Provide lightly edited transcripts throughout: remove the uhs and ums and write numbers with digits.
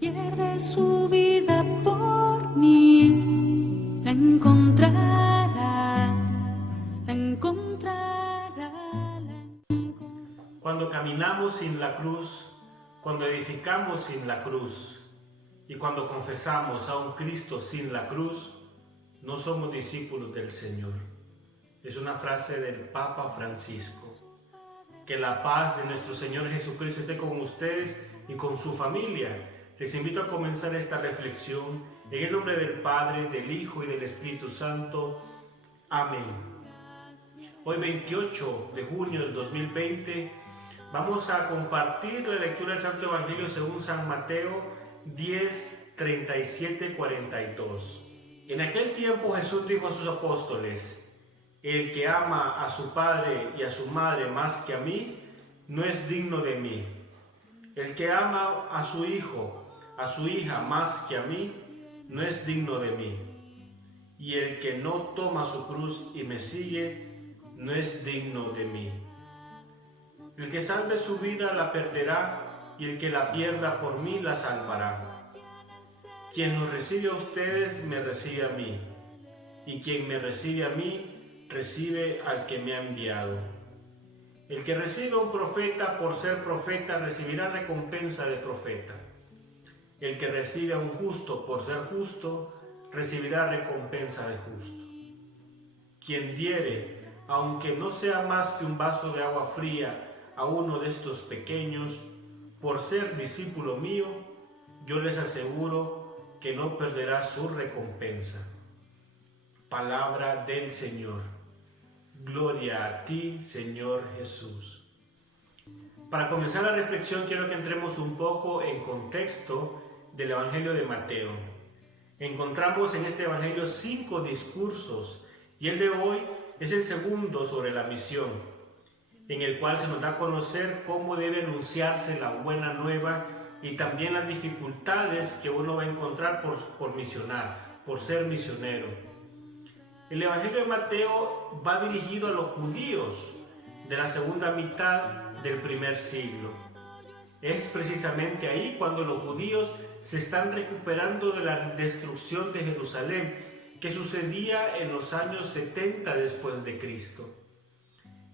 Pierde su vida por mí, la encontrará, la encontrará. Cuando caminamos sin la cruz, cuando edificamos sin la cruz y cuando confesamos a un Cristo sin la cruz, no somos discípulos del Señor. Es una frase del Papa Francisco. Que la paz de nuestro Señor Jesucristo esté con ustedes y con su familia. Les invito a comenzar esta reflexión en el nombre del Padre, del Hijo y del Espíritu Santo. Amén. Hoy 28 de junio del 2020 vamos a compartir la lectura del Santo Evangelio según San Mateo 10, 37, 42. En aquel tiempo Jesús dijo a sus apóstoles: el que ama a su padre y a su madre más que a mí, no es digno de mí. El que ama a su hijo, a su hija más que a mí, no es digno de mí. Y el que no toma su cruz y me sigue, no es digno de mí. El que salve su vida la perderá, y el que la pierda por mí la salvará. Quien los recibe a ustedes, me recibe a mí. Y quien me recibe a mí, recibe al que me ha enviado. El que recibe a un profeta por ser profeta recibirá recompensa de profeta. El que recibe a un justo por ser justo recibirá recompensa de justo. Quien diere, aunque no sea más que un vaso de agua fría, a uno de estos pequeños, por ser discípulo mío, yo les aseguro que no perderá su recompensa. Palabra del Señor. Gloria a ti, Señor Jesús. Para comenzar la reflexión quiero que entremos un poco en contexto del Evangelio de Mateo. Encontramos en este Evangelio 5 discursos y el de hoy es el segundo sobre la misión, en el cual se nos da a conocer cómo debe anunciarse la buena nueva y también las dificultades que uno va a encontrar por misionar, por ser misionero. El Evangelio de Mateo va dirigido a los judíos de la segunda mitad del primer siglo. Es precisamente ahí cuando los judíos se están recuperando de la destrucción de Jerusalén, que sucedía en los años 70 después de Cristo.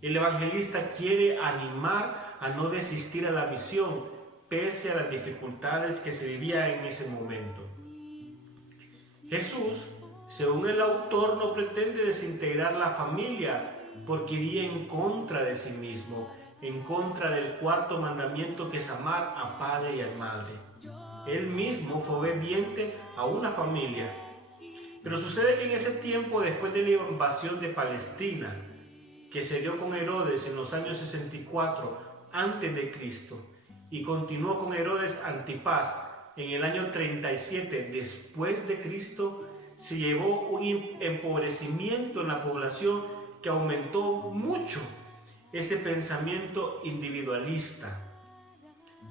El evangelista quiere animar a no desistir a la misión, pese a las dificultades que se vivían en ese momento. Jesús, según el autor, no pretende desintegrar la familia porque iría en contra de sí mismo, en contra del cuarto mandamiento, que es amar a padre y a madre. Él mismo fue obediente a una familia. Pero sucede que en ese tiempo, después de la invasión de Palestina, que se dio con Herodes en los años 64 a.C. y continuó con Herodes Antipas en el año 37 después de Cristo, se llevó un empobrecimiento en la población que aumentó mucho ese pensamiento individualista,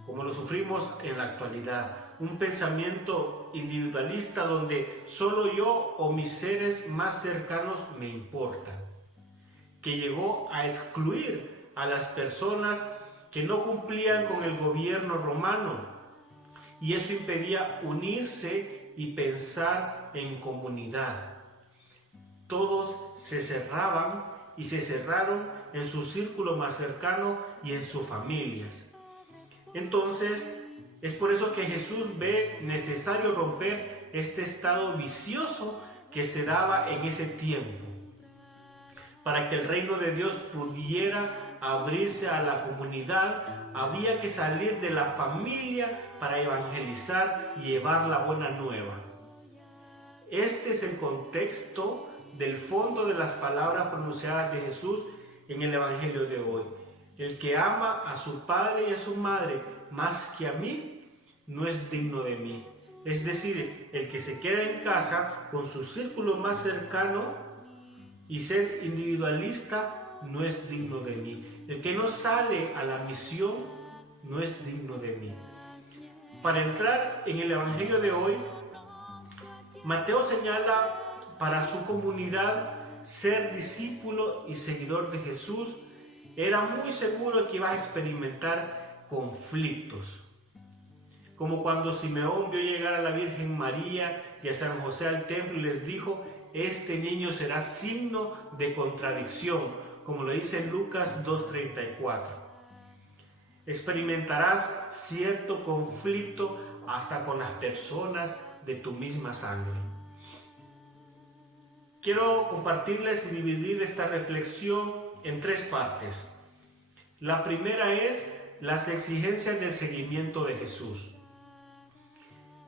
como lo sufrimos en la actualidad. Un pensamiento individualista donde solo yo o mis seres más cercanos me importan, que llegó a excluir a las personas que no cumplían con el gobierno romano, y eso impedía unirse y pensar en comunidad. Todos se cerraban y se cerraron en su círculo más cercano y en sus familias. Entonces, es por eso que Jesús ve necesario romper este estado vicioso que se daba en ese tiempo. Para que el reino de Dios pudiera abrirse a la comunidad, había que salir de la familia para evangelizar y llevar la buena nueva. Este es el contexto del fondo de las palabras pronunciadas de Jesús en el Evangelio de hoy. El que ama a su padre y a su madre más que a mí, no es digno de mí. Es decir, el que se queda en casa con su círculo más cercano y ser individualista, no es digno de mí. El que no sale a la misión, no es digno de mí. Para entrar en el Evangelio de hoy, Mateo señala para su comunidad ser discípulo y seguidor de Jesús. Era muy seguro que iba a experimentar conflictos. como cuando Simeón vio llegar a la Virgen María y a San José al templo y les dijo: este niño será signo de contradicción, como lo dice Lucas 2:34. Experimentarás cierto conflicto hasta con las personas de tu misma sangre. Quiero compartirles y dividir esta reflexión en 3 partes. La primera es las exigencias del seguimiento de Jesús.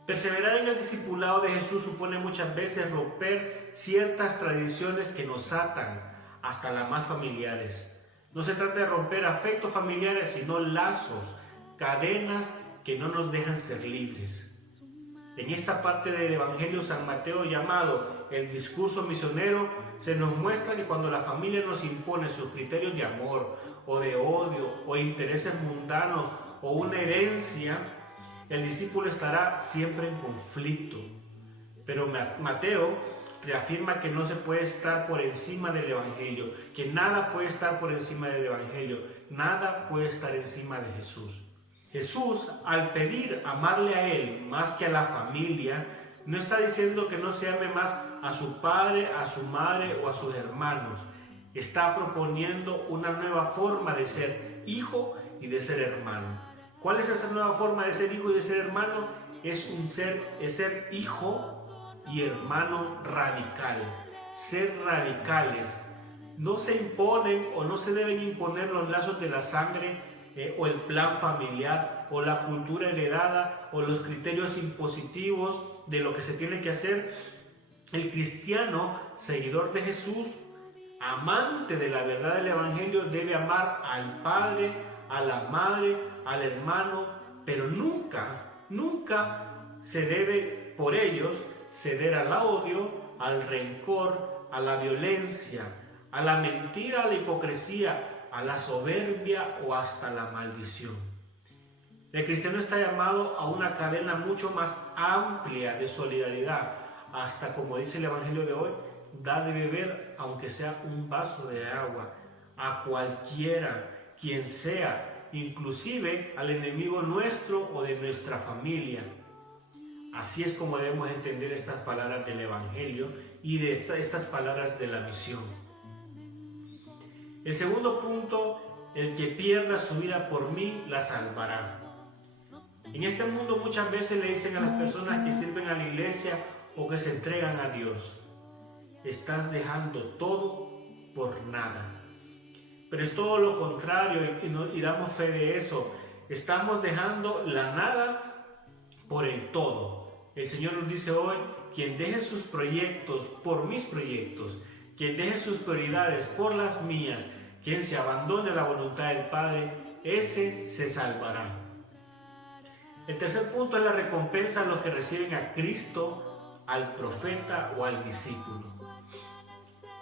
Perseverar en el discipulado de Jesús supone muchas veces romper ciertas tradiciones que nos atan, hasta las más familiares. No se trata de romper afectos familiares, sino lazos, cadenas que no nos dejan ser libres. En esta parte del Evangelio San Mateo, llamado el discurso misionero, se nos muestra que cuando la familia nos impone sus criterios de amor, o de odio, o intereses mundanos, o una herencia, el discípulo estará siempre en conflicto. Pero Mateo reafirma que no se puede estar por encima del Evangelio, que nada puede estar por encima del Evangelio, nada puede estar encima de Jesús. Jesús, al pedir amarle a Él más que a la familia, no está diciendo que no se ame más a su padre, a su madre o a sus hermanos. Está proponiendo una nueva forma de ser hijo y de ser hermano. ¿Cuál es esa nueva forma de ser hijo y de ser hermano? Es ser hijo y hermano radical. Ser radicales. No se imponen o no se deben imponer los lazos de la sangre o el plan familiar o la cultura heredada o los criterios impositivos de lo que se tiene que hacer. El cristiano, seguidor de Jesús, amante de la verdad del Evangelio, debe amar al padre, a la madre, al hermano, pero nunca se debe por ellos ceder al odio, al rencor, a la violencia, a la mentira, a la hipocresía, a la soberbia o hasta la maldición. El cristiano está llamado a una cadena mucho más amplia de solidaridad, hasta, como dice el Evangelio de hoy, da de beber, aunque sea un vaso de agua, a cualquiera, quien sea, inclusive al enemigo nuestro o de nuestra familia. Así es como debemos entender estas palabras del Evangelio y de estas palabras de la misión. El segundo punto: el que pierda su vida por mí la salvará. En este mundo muchas veces le dicen a las personas que sirven a la iglesia o que se entregan a Dios: estás dejando todo por nada. Pero es todo lo contrario y damos fe de eso. Estamos dejando la nada por el todo. El Señor nos dice hoy: quien deje sus proyectos por mis proyectos, quien deje sus prioridades por las mías, quien se abandone a la voluntad del Padre, ese se salvará. El tercer punto es la recompensa a los que reciben a Cristo, al profeta o al discípulo.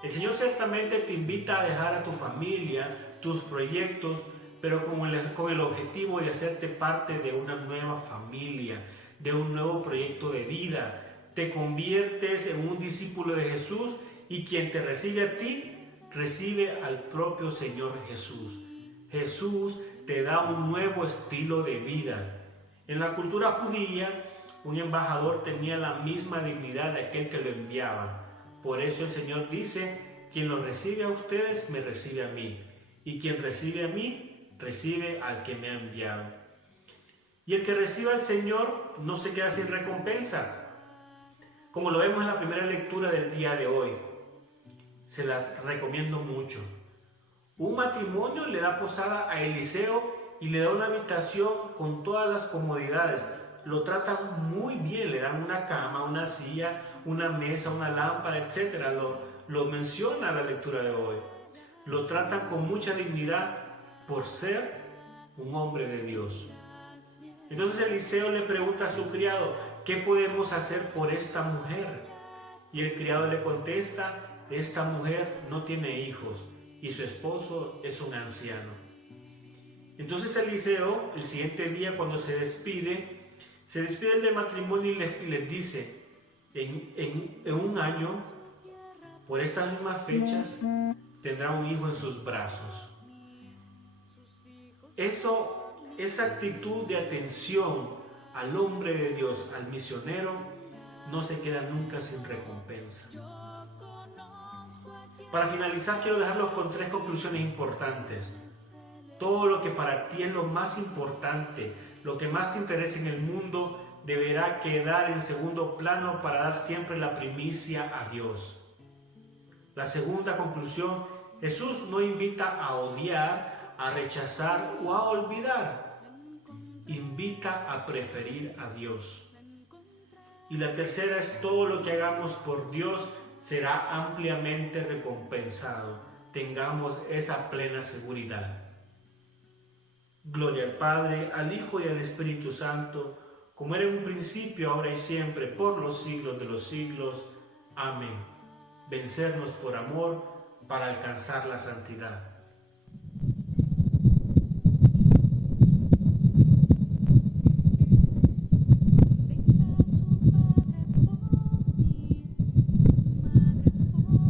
El Señor ciertamente te invita a dejar a tu familia, tus proyectos, pero con el objetivo de hacerte parte de una nueva familia, de un nuevo proyecto de vida. Te conviertes en un discípulo de Jesús y quien te recibe a ti, recibe al propio Señor Jesús. Jesús te da un nuevo estilo de vida. En la cultura judía, un embajador tenía la misma dignidad de aquel que lo enviaba. Por eso el Señor dice: quien los recibe a ustedes, me recibe a mí. Y quien recibe a mí, recibe al que me ha enviado. Y el que recibe al Señor no se queda sin recompensa, como lo vemos en la primera lectura del día de hoy. Se las recomiendo mucho. Un matrimonio le da posada a Eliseo y le da una habitación con todas las comodidades. Lo tratan muy bien, le dan una cama, una silla, una mesa, una lámpara, etc. Lo menciona la lectura de hoy. Lo tratan con mucha dignidad por ser un hombre de Dios. Entonces Eliseo le pregunta a su criado: ¿qué podemos hacer por esta mujer? Y el criado le contesta: esta mujer no tiene hijos y su esposo es un anciano. Entonces Eliseo, el siguiente día, cuando se despide del matrimonio y les dice: en un año, por estas mismas fechas, tendrá un hijo en sus brazos. Esa actitud de atención al hombre de Dios, al misionero, no se queda nunca sin recompensa. Para finalizar, quiero dejarlos con 3 conclusiones importantes. Todo lo que para ti es lo más importante, lo que más te interesa en el mundo, deberá quedar en segundo plano para dar siempre la primicia a Dios. La segunda conclusión: Jesús no invita a odiar, a rechazar o a olvidar. Invita a preferir a Dios. Y la tercera es: todo lo que hagamos por Dios será ampliamente recompensado. Tengamos esa plena seguridad. Gloria al Padre, al Hijo y al Espíritu Santo, como era en un principio, ahora y siempre, por los siglos de los siglos. Amén. Vencernos por amor para alcanzar la santidad.